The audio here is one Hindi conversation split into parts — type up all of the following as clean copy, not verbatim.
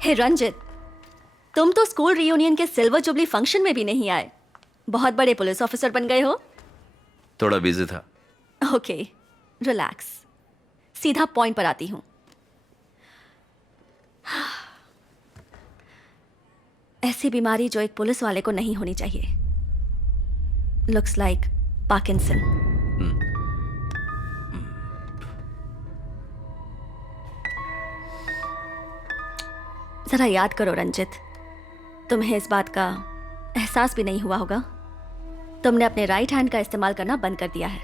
हे रंजित, तुम तो स्कूल रियूनियन के सिल्वर जुबली फंक्शन में भी नहीं आए। बहुत बड़े पुलिस ऑफिसर बन गए हो। थोड़ा बिजी था। Okay, relax. सीधा पॉइंट पर आती हूँ। ऐसी बीमारी जो एक पुलिस वाले को नहीं होनी चाहिए। Looks like Parkinson. जरा याद करो रंजित, तुम्हें इस बात का एहसास भी नहीं हुआ होगा। तुमने अपने राइट हैंड का इस्तेमाल करना बंद कर दिया है।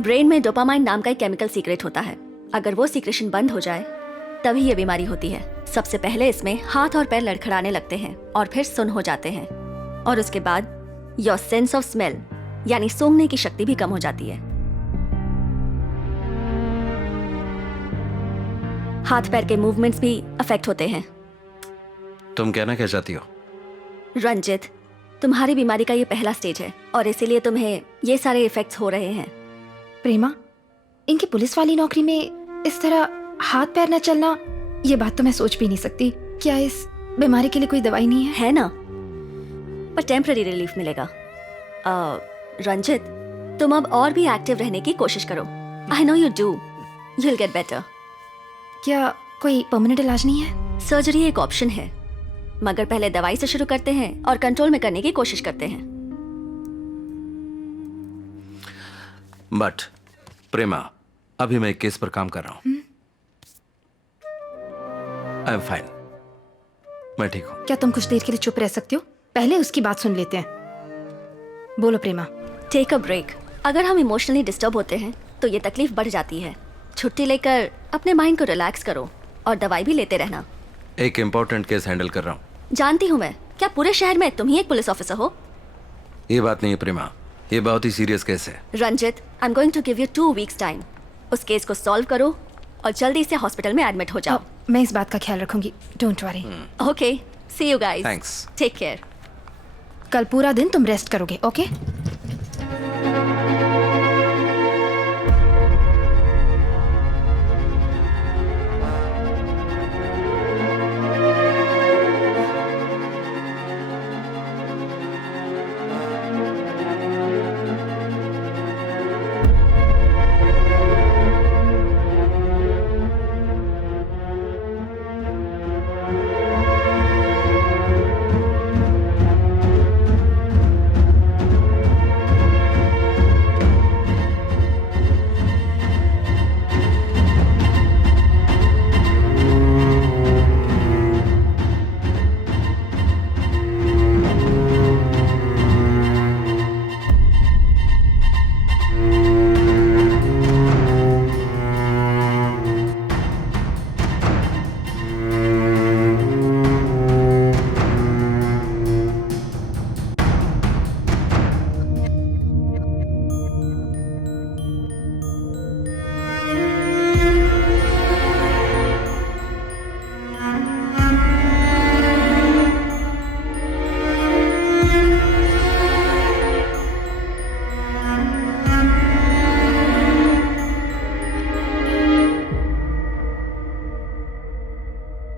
ब्रेन में डोपामाइन नाम का एक केमिकल सीक्रेट होता है। अगर वो सीक्रेशन बंद हो जाए तभी ये बीमारी होती है। सबसे पहले इसमें हाथ और पैर लड़खड़ाने लगते हैं और फिर सुन्न हो जाते हैं, और उसके बाद योर सेंस ऑफ स्मेल यानी सूंघने की शक्ति भी कम हो जाती है। हाथ पैर के मूवमेंट्स भी अफेक्ट होते हैं। तुम कहना क्या चाहती हो? रंजित, तुम्हारी बीमारी का ये पहला स्टेज है और इसीलिए तुम्हें ये सारे इफेक्ट्स हो रहे हैं। प्रेमा, इनकी पुलिस वाली नौकरी में इस तरह हाथ पैर न चलना, ये बात तो मैं सोच भी नहीं सकती। क्या इस बीमारी के लिए कोई दवाई नहीं है? है ना, पर टेम्पररी रिलीफ मिलेगा। रंजित, तुम अब और भी एक्टिव रहने की कोशिश करो। I know you do, you will get better. क्या कोई परमानेंट इलाज नहीं है? सर्जरी एक ऑप्शन है, मगर पहले दवाई से शुरू करते हैं और कंट्रोल में करने की कोशिश करते हैं। बट प्रेमा, अभी मैं एक केस पर काम कर रहा हूं। आई एम फाइन, मैं ठीक हूं। क्या तुम कुछ देर के लिए चुप रह सकते हो? पहले उसकी बात सुन लेते हैं। बोलो प्रेमा। Take a break. अगर हम इमोशनली डिस्टर्ब होते हैं तो ये तकलीफ बढ़ जाती है। छुट्टी लेकर अपने माइंड को रिलैक्स करो और दवाई भी लेते रहना। एक इम्पोर्टेंट केस हैंडल कर रहा हूं। जानती हूँ मैं, क्या पूरे शहर में तुम ही एक पुलिस ऑफिसर हो? ये बात नहीं है प्रेमा, ये बहुत ही सीरियस केस है। Ranjit, I am going to give you 2 weeks time. उस केस को सॉल्व करो और जल्दी से हॉस्पिटल में एडमिट हो जाओ। मैं इस बात का ख्याल रखूंगी, don't worry. Okay, see you guys. Thanks. Take care. कल पूरा दिन तुम रेस्ट करोगे, ओके?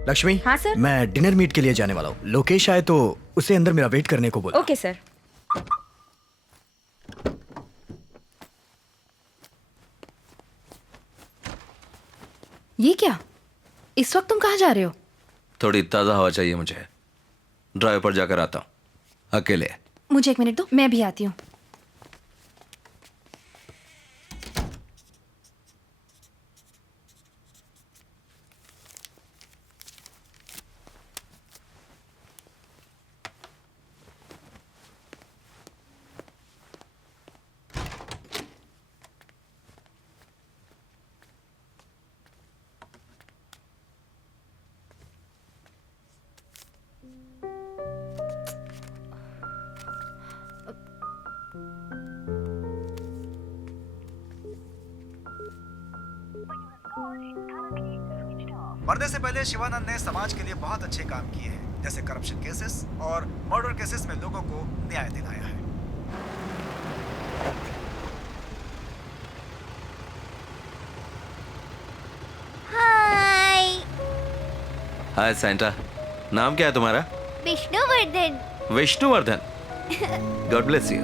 लक्ष्मी। हाँ सर। मैं डिनर मीट के लिए जाने वाला हूँ। लोकेश आए तो उसे अंदर मेरा वेट करने को बोला। Okay sir. ये क्या? इस वक्त तुम कहाँ जा रहे हो? थोड़ी ताज़ा हवा चाहिए मुझे। ड्राइव पर जाकर आता हूँ अकेले। मुझे 1 मिनट दो, मैं भी आती हूँ। मरने से पहले शिवानंद ने समाज के लिए बहुत अच्छे काम किए हैं। जैसे करप्शन केसेस और मर्डर केसेस में लोगों को न्याय दिलाया है। हाय। हाय सेंटा, नाम क्या है तुम्हारा? Vishnuvardhana. Vishnuvardhana. God bless you.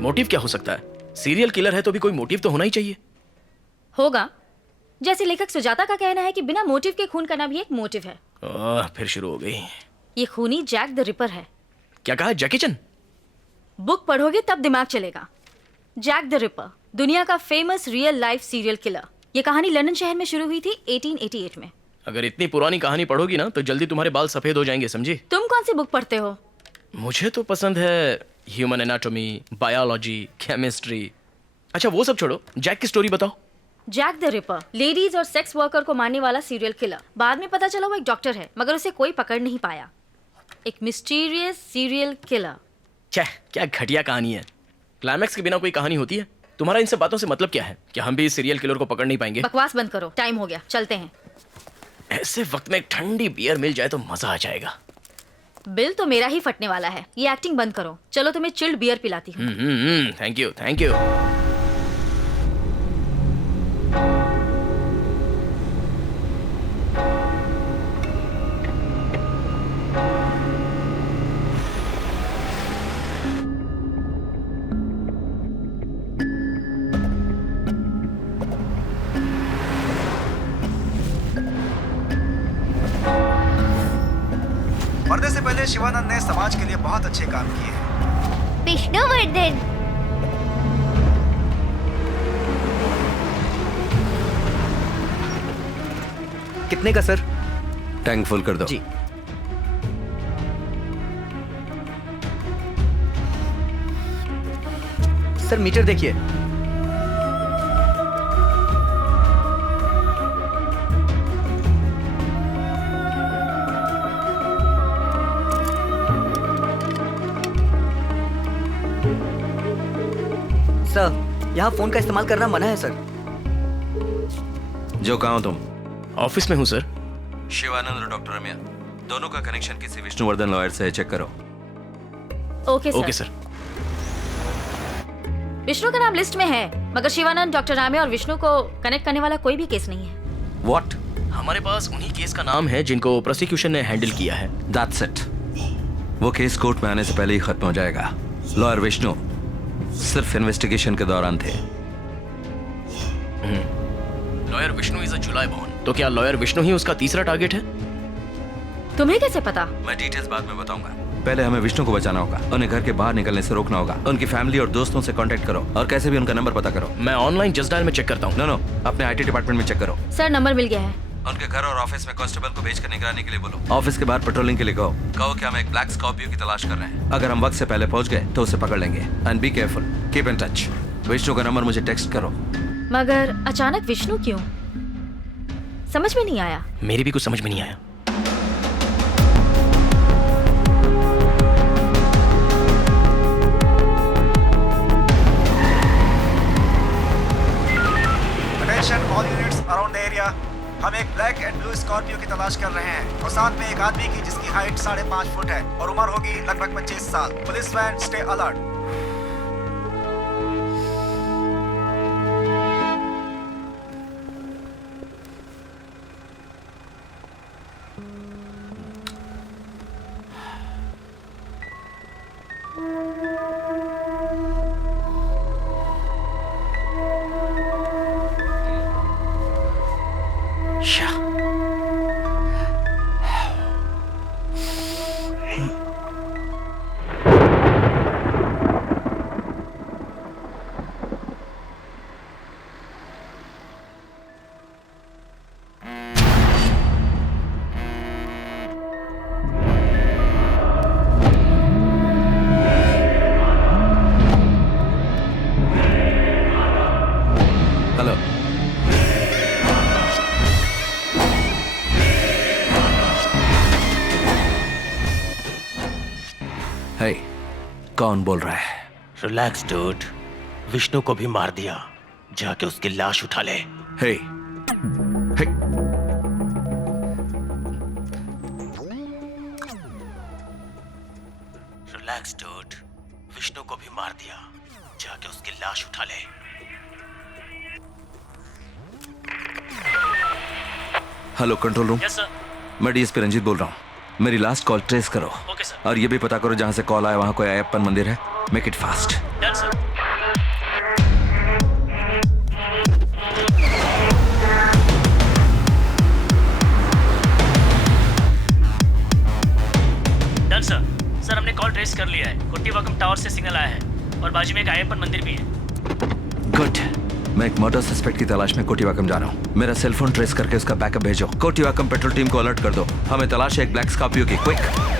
Motive क्या हो सकता है? सीरियल किलर है तो भी कोई मोटिव तो होना ही चाहिए। होगा। जैसे लेखक सुजाता का कहना है कि बिना मोटिव के खून करना भी एक मोटिव है। फिर शुरू हो गई। ये खूनी जैक द रिपर है। क्या कहा? जैकी चैन? बुक पढ़ोगे तब दिमाग चलेगा। जैक द रिपर, दुनिया का famous real life serial killer. ये कहानी लंदन शहर में शुरू हुई थी 1888 में। अगर इतनी पुरानी कहानी पढ़ोगी ना तो जल्दी तुम्हारे बाल सफेद हो जाएंगे, समझी? तुम कौन सी बुक पढ़ते हो? मुझे तो पसंद है ह्यूमन एनाटॉमी, बायोलॉजी, केमिस्ट्री। अच्छा वो सब छोड़ो, जैक की स्टोरी बताओ। जैक द रिपर लेडीज और सेक्स वर्कर को मारने वाला सीरियल किलर। बाद में पता चला वो एक डॉक्टर है, मगर उसे कोई पकड़ नहीं पाया। एक मिस्टीरियस सीरियल किलर। क्या घटिया कहानी है। क्लाइमैक्स के बिना कोई कहानी होती है? तुम्हारा इन सब बातों से मतलब क्या है? कि हम भी इस सीरियल किलर को पकड़ नहीं पाएंगे? बकवास बंद करो, टाइम हो गया, चलते हैं। ऐसे वक्त में एक ठंडी बियर मिल जाए तो मजा आ जाएगा। बिल तो मेरा ही फटने वाला है। ये एक्टिंग बंद करो, चलो तुम्हें चिल्ड बियर पिलाती हूँ। Thank you thank you. मरने से पहले शिवानंद ने समाज के लिए बहुत अच्छे काम किए हैं। विष्णुवर्धन। कितने का सर? टैंक फुल कर दो। जी। सर मीटर देखिए। सर यहाँ फोन का इस्तेमाल करना मना है सर। जो कहा हो तुम? ऑफिस में हूँ सर। शिवानंद और डॉक्टर रम्या दोनों का कनेक्शन किसी विष्णुवर्धन लॉयर से है, चेक करो। Okay okay sir. Sir. Vishnu का नाम लिस्ट में है, मगर शिवानंद, डॉक्टर राम्या और विष्णु को कनेक्ट करने वाला कोई भी केस नहीं है। व्हाट? हमारे पास उन्हीं केस का नाम है जिनको प्रोसिक्यूशन ने हैंडल किया है। That's it. वो केस कोर्ट में आने से पहले ही खत्म हो जाएगा। लॉयर विष्णु सिर्फ इन्वेस्टिगेशन के दौरान थे। Lawyer Vishnu is a July born. तो क्या लॉयर विष्णु ही उसका तीसरा टारगेट है? तुम्हें कैसे पता? मैं डिटेल्स बाद में बताऊंगा। पहले हमें विष्णु को बचाना होगा, उन्हें घर के बाहर निकलने से रोकना होगा। उनकी फैमिली और दोस्तों से कांटेक्ट करो और कैसे भी उनका नंबर पता करो। मैं ऑनलाइन जस्ट डायल में चेक करता हूँ। नो, अपने आईटी डिपार्टमेंट में चेक करो। सर नंबर मिल गया है। उनके घर और ऑफिस में कांस्टेबल को भेजकर निगरानी के लिए बोलो। ऑफिस के बाहर पेट्रोलिंग के लिए कहो कि हम एक ब्लैक स्कॉर्पियो की तलाश कर रहे हैं। अगर हम वक्त से पहले पहुंच गए तो उसे पकड़ लेंगे। And be careful, keep in touch. Vishnu का नंबर मुझे टेक्स्ट करो। मगर अचानक विष्णु क्यों? समझ में नहीं आया। मेरी भी कुछ समझ में नहीं आया। Attention all units around the area. हम एक ब्लैक एंड ब्लू स्कॉर्पियो की तलाश कर रहे हैं और साथ में एक आदमी की जिसकी हाइट 5.5 फुट है और उम्र होगी लगभग 25 साल। Police van, stay alert. Hello. Hey, कौन बोल रहा है? रिलैक्स डूड, विष्णु को भी मार दिया। जाके उसकी लाश उठा ले। हे, लाश उठा ले। Hello control room, yes sir. मैं डीएसपी रंजीत बोल रहा हूँ। मेरी लास्ट कॉल ट्रेस करो ओके सर। और ये भी पता करो जहाँ से कॉल आया वहाँ कोई अयप्पन मंदिर है। Make it fast. Done sir. Done sir. Sir हमने कॉल ट्रेस कर लिया है। कोटीवाकम टावर से सिग्नल आया है और बाजू में एक अयप्पन मंदिर भी है। गुड। मैं एक मर्डर सस्पेक्ट की तलाश में कोटीवाकम जा रहा हूँ। मेरा सेल फोन ट्रेस करके उसका बैकअप भेजो। कोटीवाकम पेट्रोल टीम को अलर्ट कर दो। हमें तलाश है एक ब्लैक स्कॉर्पियो की। क्विक।